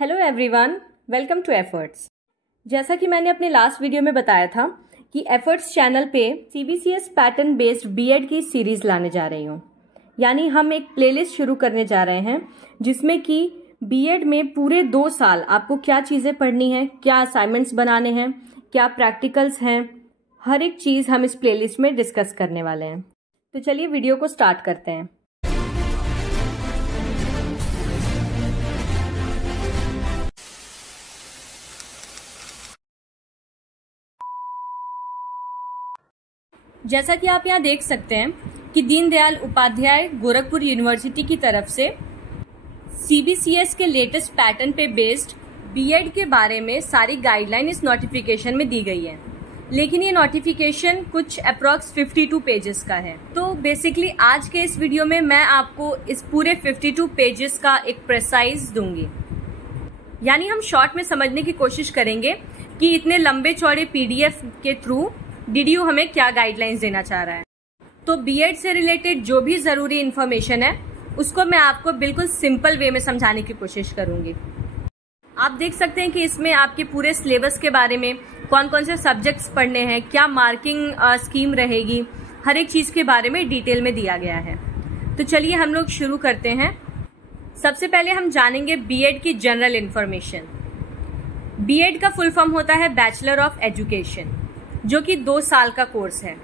Hello everyone, welcome to Efforts. जैसा कि मैंने अपने लास्ट वीडियो में बताया था कि एफर्ट्स चैनल पे सीबीसीएस पैटर्न बेस्ड बीएड की सीरीज लाने जा रही हूँ। यानी हम एक प्लेलिस्ट शुरू करने जा रहे हैं जिसमें कि बीएड में पूरे 2 साल आपको क्या चीज़ें पढ़नी है, क्या असाइनमेंट्स बनाने हैं, क्या प्रैक्टिकल्स हैं, हर एक चीज़ हम इस प्लेलिस्ट में डिस्कस करने वाले हैं। तो चलिए वीडियो को स्टार्ट करते हैं। जैसा कि आप यहाँ देख सकते हैं कि दीनदयाल उपाध्याय गोरखपुर यूनिवर्सिटी की तरफ से सीबीसीएस के लेटेस्ट पैटर्न पे बेस्ड बीएड के बारे में सारी गाइडलाइन इस नोटिफिकेशन में दी गई है। लेकिन ये नोटिफिकेशन कुछ अप्रॉक्स 52 पेजेस का है। तो बेसिकली आज के इस वीडियो में मैं आपको इस पूरे 52 पेजेस का एक प्रिसाइज दूंगी। यानी हम शॉर्ट में समझने की कोशिश करेंगे कि इतने लंबे चौड़े पीडीएफ के थ्रू डीडीयू हमें क्या गाइडलाइंस देना चाह रहा है। तो बीएड से रिलेटेड जो भी जरूरी इन्फॉर्मेशन है उसको मैं आपको बिल्कुल सिंपल वे में समझाने की कोशिश करूंगी। आप देख सकते हैं कि इसमें आपके पूरे सिलेबस के बारे में, कौन कौन से सब्जेक्ट्स पढ़ने हैं, क्या मार्किंग स्कीम रहेगी, हर एक चीज के बारे में डिटेल में दिया गया है। तो चलिए हम लोग शुरू करते हैं। सबसे पहले हम जानेंगे बीएड की जनरल इन्फॉर्मेशन। बीएड का फुल फॉर्म होता है बैचलर ऑफ एजुकेशन, जो कि 2 साल का कोर्स है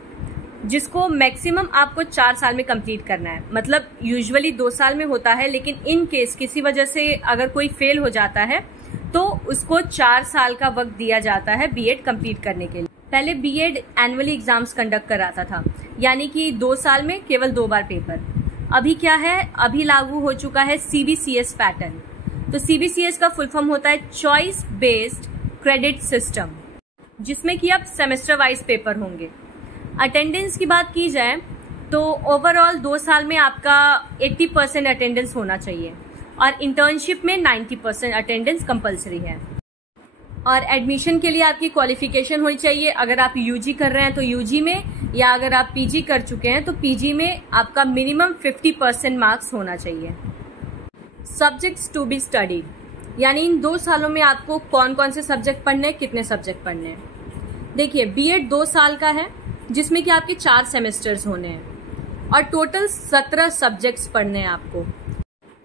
जिसको मैक्सिमम आपको 4 साल में कंप्लीट करना है। मतलब यूजुअली 2 साल में होता है, लेकिन इन केस किसी वजह से अगर कोई फेल हो जाता है तो उसको 4 साल का वक्त दिया जाता है बीएड कंप्लीट करने के लिए। पहले बीएड एनुअली एग्जाम्स कंडक्ट कराता था, यानी कि 2 साल में केवल 2 बार पेपर। अभी क्या है, अभी लागू हो चुका है सीबीसीएस पैटर्न। तो सीबीसीएस का फुल फॉर्म होता है चॉइस बेस्ड क्रेडिट सिस्टम, जिसमें कि अब सेमेस्टर वाइज पेपर होंगे। अटेंडेंस की बात की जाए तो ओवरऑल 2 साल में आपका 80% अटेंडेंस होना चाहिए और इंटर्नशिप में 90% अटेंडेंस कंपलसरी है। और एडमिशन के लिए आपकी क्वालिफिकेशन होनी चाहिए। अगर आप यूजी कर रहे हैं तो यूजी में, या अगर आप पीजी कर चुके हैं तो पीजी में आपका मिनिमम 50% मार्क्स होना चाहिए। सब्जेक्ट्स टू बी स्टडीड, यानी इन 2 सालों में आपको कौन कौन से सब्जेक्ट पढ़ने हैं, कितने सब्जेक्ट पढ़ने हैं। देखिए, बीएड 2 साल का है जिसमें कि आपके 4 सेमेस्टर्स होने हैं और टोटल 17 सब्जेक्ट्स पढ़ने हैं आपको।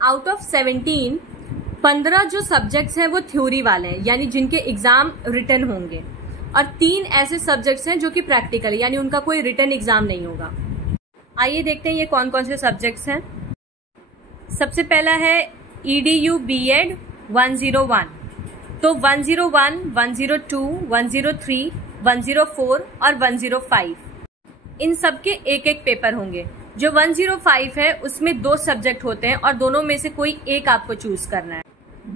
आउट ऑफ 17, 15 जो सब्जेक्ट्स हैं वो थ्योरी वाले हैं, यानी जिनके एग्जाम रिटन होंगे, और 3 ऐसे सब्जेक्ट्स हैं जो कि प्रैक्टिकल, यानी उनका कोई रिटन एग्जाम नहीं होगा। आइए देखते हैं ये कौन कौन से सब्जेक्ट्स हैं। सबसे पहला है ईडीयू बीएड 101। तो 101, 102, 103, 104 और 105 इन सबके एक एक पेपर होंगे। जो 105 है उसमें 2 सब्जेक्ट होते हैं और दोनों में से कोई एक आपको चूज करना है।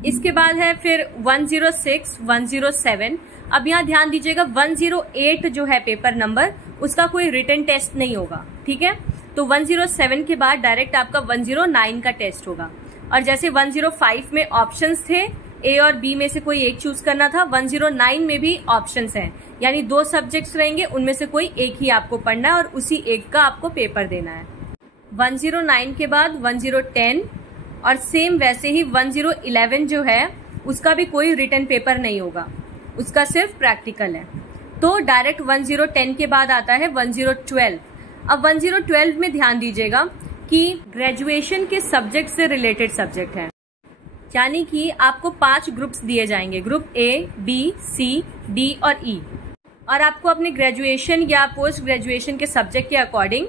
इसके बाद है फिर 106, 107। अब यहाँ ध्यान दीजिएगा, 108 जो है पेपर नंबर, उसका कोई रिटन टेस्ट नहीं होगा, ठीक है। तो 107 के बाद डायरेक्ट आपका 109 का टेस्ट होगा। और जैसे 105 में ऑप्शंस थे, ए और बी में से कोई एक चूज करना था, 109 में भी ऑप्शंस हैं, यानी 2 सब्जेक्ट्स रहेंगे, उनमें से कोई एक ही आपको पढ़ना है और उसी एक का आपको पेपर देना है। 109 के बाद 1010 और सेम वैसे ही 1011 जो है उसका भी कोई रिटन पेपर नहीं होगा, उसका सिर्फ प्रैक्टिकल है। तो डायरेक्ट 1010 के बाद आता है 1012। अब 1012 में ध्यान दीजिएगा कि ग्रेजुएशन के सब्जेक्ट से रिलेटेड सब्जेक्ट है, यानी कि आपको 5 ग्रुप्स दिए जाएंगे, group A, B, C, D और ई। और आपको अपने ग्रेजुएशन या पोस्ट ग्रेजुएशन के सब्जेक्ट के अकॉर्डिंग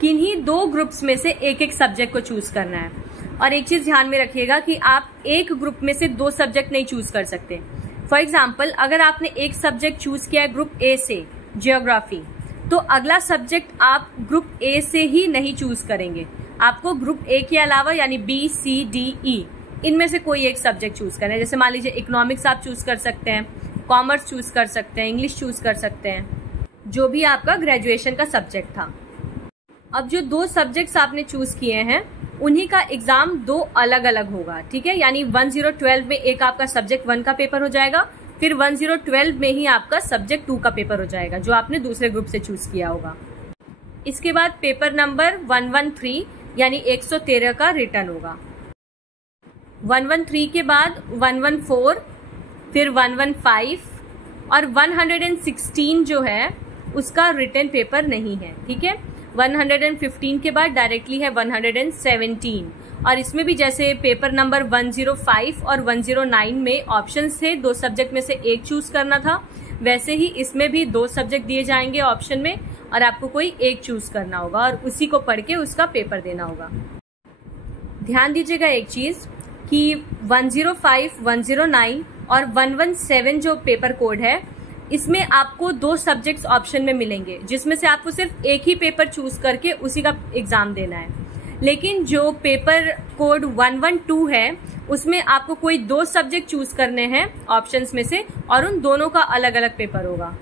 किन्हीं 2 ग्रुप्स में से एक एक सब्जेक्ट को चूज करना है। और एक चीज ध्यान में रखिएगा कि आप एक ग्रुप में से 2 सब्जेक्ट नहीं चूज कर सकते। फॉर एग्जाम्पल, अगर आपने एक सब्जेक्ट चूज किया है ग्रुप ए से, ज्योग्राफी, तो अगला सब्जेक्ट आप ग्रुप ए से ही नहीं चूज करेंगे। आपको ग्रुप ए के अलावा यानी बी, सी, डी, ई इनमें से कोई एक सब्जेक्ट चूज करना है। जैसे मान लीजिए इकोनॉमिक्स आप चूज कर सकते हैं, कॉमर्स चूज कर सकते हैं, इंग्लिश चूज कर सकते हैं, जो भी आपका ग्रेजुएशन का सब्जेक्ट था। अब जो 2 सब्जेक्ट्स आपने चूज किए हैं उन्हीं का एग्जाम 2 अलग अलग होगा, ठीक है। यानी 1012 में एक आपका सब्जेक्ट 1 का पेपर हो जाएगा, फिर 1012 में ही आपका सब्जेक्ट 2 का पेपर हो जाएगा जो आपने दूसरे ग्रुप से चूज किया होगा। इसके बाद पेपर नंबर 113 यानी 113 का रिटर्न होगा। 113 के बाद 114, फिर 115 और 116 जो है उसका रिटन पेपर नहीं है, ठीक है। 115 के बाद डायरेक्टली है 117, और इसमें भी जैसे पेपर नंबर 105 और 109 में ऑप्शंस थे, 2 सब्जेक्ट में से एक चूज करना था, वैसे ही इसमें भी 2 सब्जेक्ट दिए जाएंगे ऑप्शन में और आपको कोई एक चूज करना होगा और उसी को पढ़ के उसका पेपर देना होगा। ध्यान दीजिएगा एक चीज कि 105, 109 और 117 जो पेपर कोड है, इसमें आपको 2 सब्जेक्ट्स ऑप्शन में मिलेंगे, जिसमें से आपको सिर्फ एक ही पेपर चूज करके उसी का एग्जाम देना है। लेकिन जो पेपर कोड 112 है, उसमें आपको कोई 2 सब्जेक्ट चूज करने हैं ऑप्शंस में से और उन दोनों का अलग अलग पेपर होगा।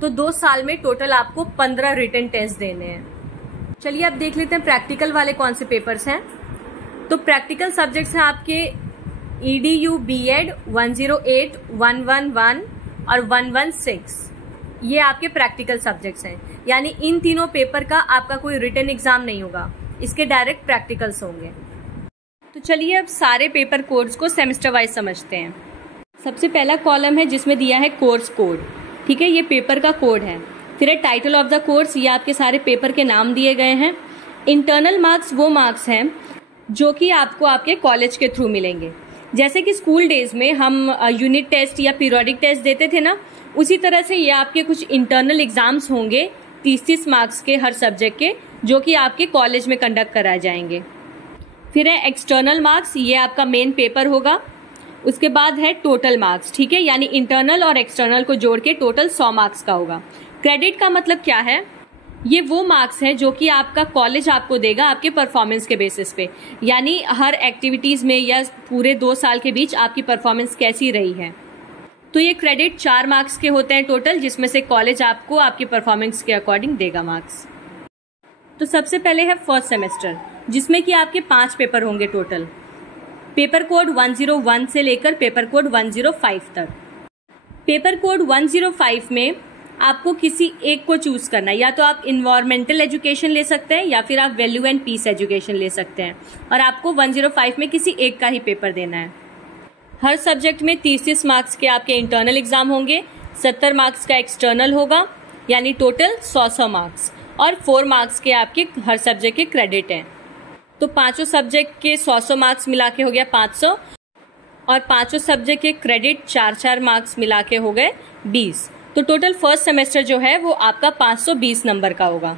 तो 2 साल में टोटल आपको 15 रिटन टेस्ट देने हैं। चलिए अब देख लेते हैं प्रैक्टिकल वाले कौन से पेपर्स हैं। तो प्रैक्टिकल सब्जेक्ट्स हैं आपके EDU BEd 108, 111 और 116, ये आपके प्रैक्टिकल सब्जेक्ट्स हैं। यानी इन तीनों पेपर का आपका कोई रिटन एग्जाम नहीं होगा, इसके डायरेक्ट प्रैक्टिकल्स होंगे। तो चलिए अब सारे पेपर कोड्स को सेमेस्टर वाइज समझते हैं। सबसे पहला कॉलम है जिसमें दिया है कोर्स कोड, ठीक है, ये पेपर का कोड है। फिर है टाइटल ऑफ द कोर्स, ये आपके सारे पेपर के नाम दिए गए हैं। इंटरनल मार्क्स वो मार्क्स हैं जो कि आपको आपके कॉलेज के थ्रू मिलेंगे। जैसे कि स्कूल डेज में हम यूनिट टेस्ट या पीरियोडिक टेस्ट देते थे ना, उसी तरह से ये आपके कुछ इंटरनल एग्जाम्स होंगे 30-30 मार्क्स के हर सब्जेक्ट के, जो कि आपके कॉलेज में कंडक्ट कराए जाएंगे। फिर है एक्सटर्नल मार्क्स, ये आपका मेन पेपर होगा। उसके बाद है टोटल मार्क्स, ठीक है, यानी इंटरनल और एक्सटर्नल को जोड़ के टोटल 100 मार्क्स का होगा। क्रेडिट का मतलब क्या है? ये वो मार्क्स हैं जो कि आपका कॉलेज आपको देगा आपके परफॉर्मेंस के बेसिस पे, यानी हर एक्टिविटीज में या पूरे 2 साल के बीच आपकी परफॉर्मेंस कैसी रही है। तो ये क्रेडिट 4 मार्क्स के होते हैं टोटल, जिसमें से कॉलेज आपको आपकी परफॉर्मेंस के अकॉर्डिंग देगा मार्क्स। तो सबसे पहले है फर्स्ट सेमेस्टर, जिसमें कि आपके 5 पेपर होंगे टोटल, पेपर कोड 101 से लेकर पेपर कोड 105 तक। पेपर कोड 105 में आपको किसी एक को चूज करना है, या तो आप इन्वायरमेंटल एजुकेशन ले सकते हैं या फिर आप वैल्यू एंड पीस एजुकेशन ले सकते हैं, और आपको 105 में किसी एक का ही पेपर देना है। हर सब्जेक्ट में 30-30 मार्क्स के आपके इंटरनल एग्जाम होंगे, 70 मार्क्स का एक्सटर्नल होगा, यानी टोटल 100 मार्क्स, और 4 मार्क्स के आपके हर सब्जेक्ट के क्रेडिट हैं। तो 5 सब्जेक्ट के 100 मार्क्स मिला के हो गया 500, और 5 सब्जेक्ट के क्रेडिट 4-4 मार्क्स मिला के हो गए 20। तो टोटल फर्स्ट सेमेस्टर जो है वो आपका 520 नंबर का होगा।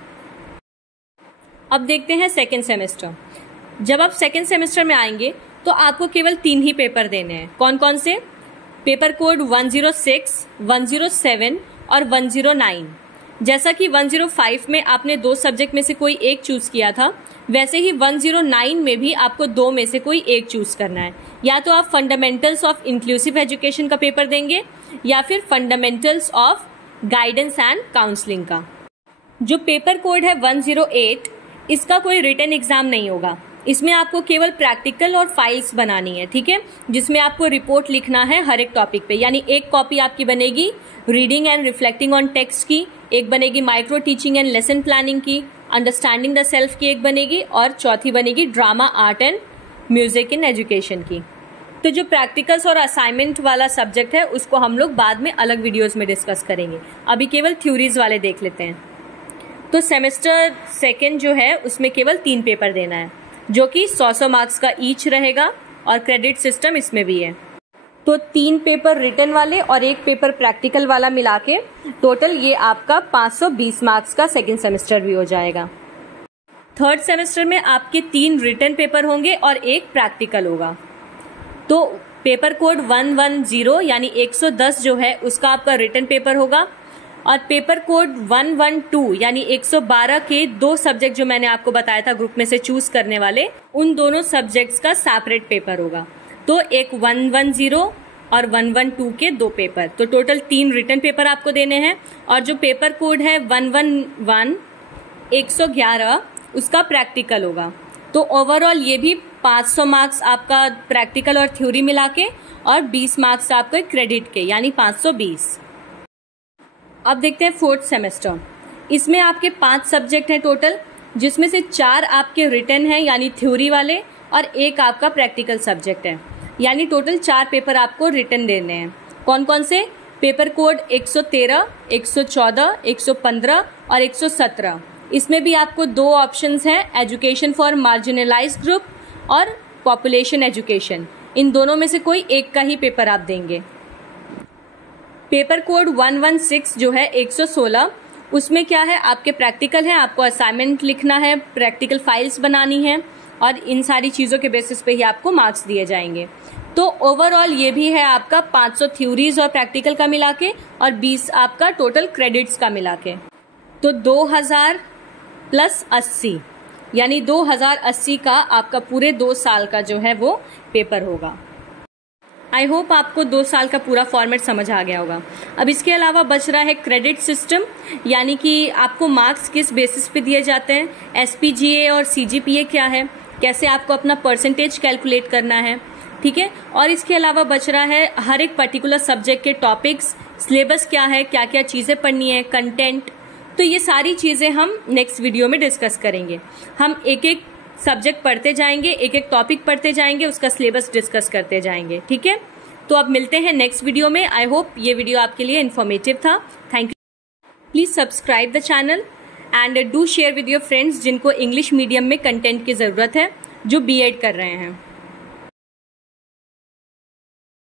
अब देखते हैं सेकेंड सेमेस्टर। जब आप सेकेंड सेमेस्टर में आएंगे तो आपको केवल 3 ही पेपर देने हैं। कौन कौन से? पेपर कोड 106, 107 और 109। जैसा कि 105 में आपने 2 सब्जेक्ट में से कोई एक चूज किया था, वैसे ही 109 में भी आपको 2 में से कोई एक चूज करना है। या तो आप फंडामेंटल्स ऑफ इंक्लूसिव एजुकेशन का पेपर देंगे या फिर fundamentals of guidance and counselling का। जो पेपर कोड है 108, इसका कोई रिटन एग्जाम नहीं होगा। इसमें आपको केवल प्रैक्टिकल और फाइल्स बनानी है, ठीक है, जिसमें आपको रिपोर्ट लिखना है हर एक टॉपिक पे। यानी एक कॉपी आपकी बनेगी reading and reflecting on text की, एक बनेगी micro teaching and lesson planning की, अंडरस्टैंडिंग द सेल्फ की एक बनेगी, और चौथी बनेगी drama, art and music in education की। तो जो प्रैक्टिकल्स और असाइनमेंट वाला सब्जेक्ट है उसको हम लोग बाद में अलग वीडियोस में डिस्कस करेंगे, अभी केवल थ्योरीज वाले देख लेते हैं। तो सेमेस्टर सेकेंड जो है उसमें केवल 3 पेपर देना है, जो कि 100 मार्क्स का ईच रहेगा, और क्रेडिट सिस्टम इसमें भी है। तो 3 पेपर रिटन वाले और 1 पेपर प्रैक्टिकल वाला मिला के टोटल ये आपका 520 मार्क्स का सेकेंड सेमेस्टर भी हो जाएगा। थर्ड सेमेस्टर में आपके 3 रिटन पेपर होंगे और 1 प्रैक्टिकल होगा। तो पेपर कोड 110 यानी 110 जो है उसका आपका रिटन पेपर होगा, और पेपर कोड 112 यानी 112 के 2 सब्जेक्ट जो मैंने आपको बताया था ग्रुप में से चूज करने वाले, उन दोनों सब्जेक्ट्स का सेपरेट पेपर होगा। तो एक 110 और 112 के 2 पेपर, तो टोटल 3 रिटन पेपर आपको देने हैं। और जो पेपर कोड है 111 111 उसका प्रैक्टिकल होगा। तो ओवरऑल ये भी 500 मार्क्स आपका प्रैक्टिकल और थ्योरी मिला के, और 20 मार्क्स आपके क्रेडिट के, यानी 520। अब देखते हैं फोर्थ सेमेस्टर। इसमें आपके 5 सब्जेक्ट हैं टोटल, जिसमें से 4 आपके रिटन हैं यानी थ्योरी वाले, और एक आपका प्रैक्टिकल सब्जेक्ट है, यानी टोटल 4 पेपर आपको रिटन देने हैं। कौन कौन से? पेपर कोड 113, 114, 115 और 117। इसमें भी आपको 2 ऑप्शंस हैं, एजुकेशन फॉर मार्जिनलाइज्ड ग्रुप और पॉपुलेशन एजुकेशन। इन दोनों में से कोई एक का ही पेपर आप देंगे। पेपर कोड 116 जो है 116, उसमें क्या है, आपके प्रैक्टिकल है, आपको असाइनमेंट लिखना है, प्रैक्टिकल फाइल्स बनानी है और इन सारी चीज़ों के बेसिस पे ही आपको मार्क्स दिए जाएंगे। तो ओवरऑल ये भी है आपका 500 थ्योरीज और प्रैक्टिकल का मिला के और 20 आपका टोटल क्रेडिट्स का मिला के। तो 2000 प्लस 80 यानी 2080 का आपका पूरे 2 साल का जो है वो पेपर होगा। आई होप आपको 2 साल का पूरा फॉर्मेट समझ आ गया होगा। अब इसके अलावा बच रहा है क्रेडिट सिस्टम, यानी कि आपको मार्क्स किस बेसिस पे दिए जाते हैं, एसपीजीए और सीजीपीए क्या है, कैसे आपको अपना परसेंटेज कैलकुलेट करना है, ठीक है। और इसके अलावा बच रहा है हर एक पर्टिकुलर सब्जेक्ट के टॉपिक्स, सिलेबस क्या है, क्या क्या चीज़ें पढ़नी है, कंटेंट। तो ये सारी चीज़ें हम नेक्स्ट वीडियो में डिस्कस करेंगे। हम एक एक सब्जेक्ट पढ़ते जाएंगे, एक एक टॉपिक पढ़ते जाएंगे, उसका सिलेबस डिस्कस करते जाएंगे, ठीक है। तो अब मिलते हैं नेक्स्ट वीडियो में। आई होप ये वीडियो आपके लिए इन्फॉर्मेटिव था। Thank you. Please subscribe the channel and do share with your friends जिनको इंग्लिश मीडियम में कंटेंट की ज़रूरत है, जो बीएड कर रहे हैं।